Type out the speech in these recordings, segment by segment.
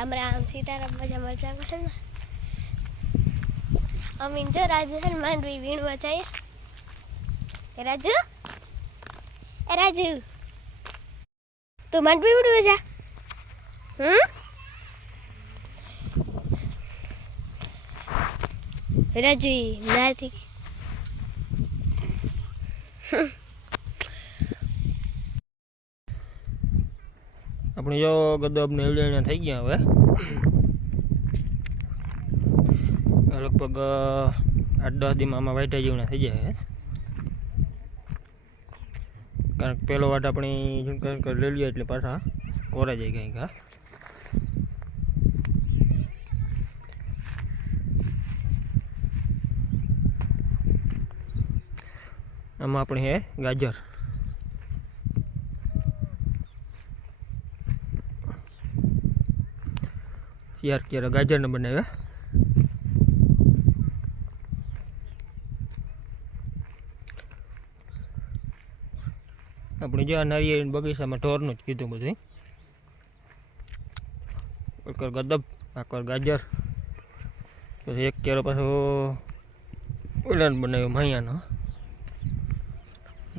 રામ રામ સીતારામ મજા મજા છે ને. અમીન જો રાજુ છે માંડવી વીણ વચાય રાજુ? એ રાજુ? તું માંડવી વીણ જા. હમ? રાજુ, નારી. આપણે જો ગદબ ને એવડે થઈ ગયા હવે. લગભગ આઠ દસ દીમાં આમાં વાઈટા જેવડા થઈ જાય કારણ કે પહેલો વાટ આપણી ઝુણકર લઈ લઈએ એટલે પાછા કોરા જાય કંઈક હા આમાં આપણે હે ગાજર. યાર ક્યારે ગાજરને બનાવ્યા. આપણે જો આ નારિયેળ બગીચામાં ઢોરનું જ કીધું બધું. એકર ગદબ આકર ગાજર. પછી એક કેરો પાછો ઉલન બનાવ્યો, માયાનો.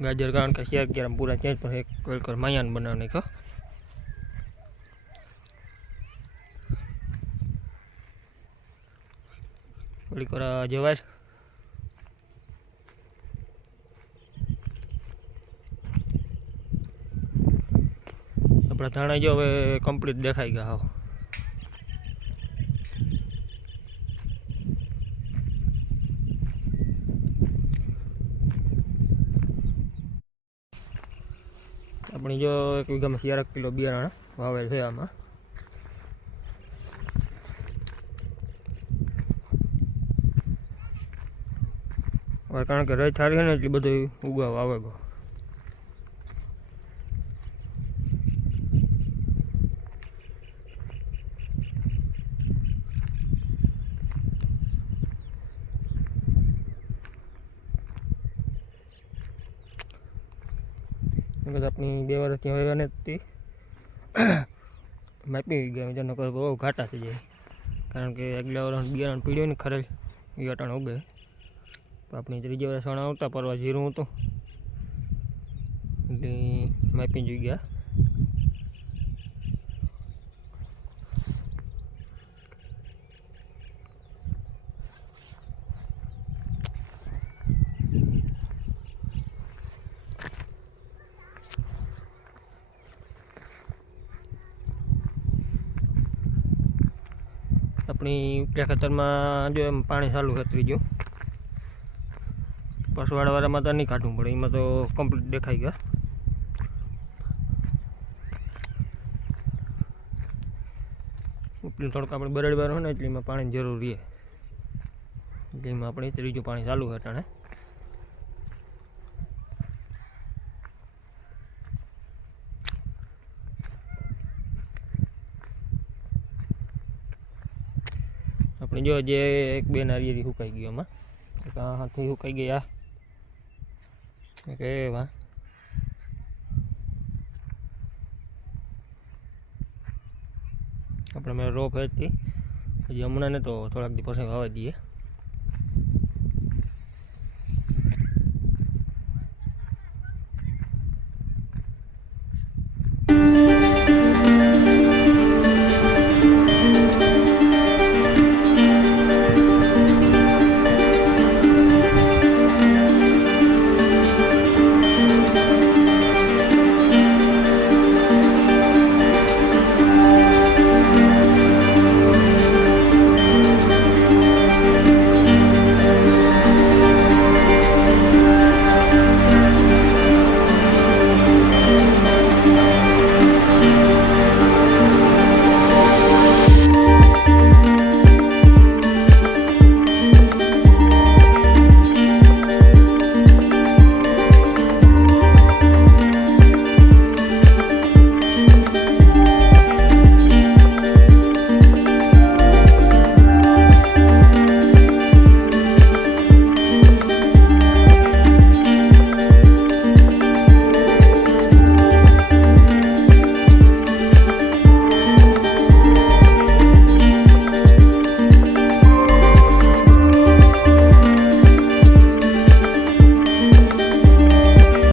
ગાજર કારણ કે શેર ક્યારે પૂરા ચેન્જ પછી એક એકર માયાનો બનાવ નાખ્યો થોડીક વાર જવાય આપણા ધાણા જો હવે કમ્પ્લીટ દેખાઈ ગયા હાવ આપણી જો એક વીઘામાં સિયારક કિલો બિયારણ વાવેલ છે આમાં. હવે કારણ કે રઈ થારી ને એટલી બધું ઉગાવ આવે નકર આપણી બે વર્ષ ત્યાં આવ્યા નથી માપી ગયા નકર બહુ ઘાટા થઈ જાય. કારણ કે આગલા વર્ષ બિયારણ પીડ્યો ને ખરેલ એ અટાણ ઉગે. આપણી ત્રીજી વર્ષ સણ આવતા પરવા જીરું હતું. એટલે માપી જોઈ ગયા. આપણી ઉપલા ખેતરમાં જો એમ પાણી ચાલુ છે ત્રીજું. પસવાડાવાળામાં તો નહીં કાઢવું પડે, એમાં તો કમ્પ્લીટ દેખાઈ ગયા ઉપલું થોડુંક આપણે બરડ બાર હોય ને એટલે એમાં પાણી જરૂર રહે. એટલે એમાં આપણે ત્રીજું પાણી ચાલુ હોય ટાણે. આપણે જો જે એક બે નારિયેરી સુકાઈ ગયો એમાં આ સુકાઈ ગયા. એક વાહ આપણે મેં રોપ હતી હજી હમણાં ને તો થોડાક દિવસ વાવી દઈએ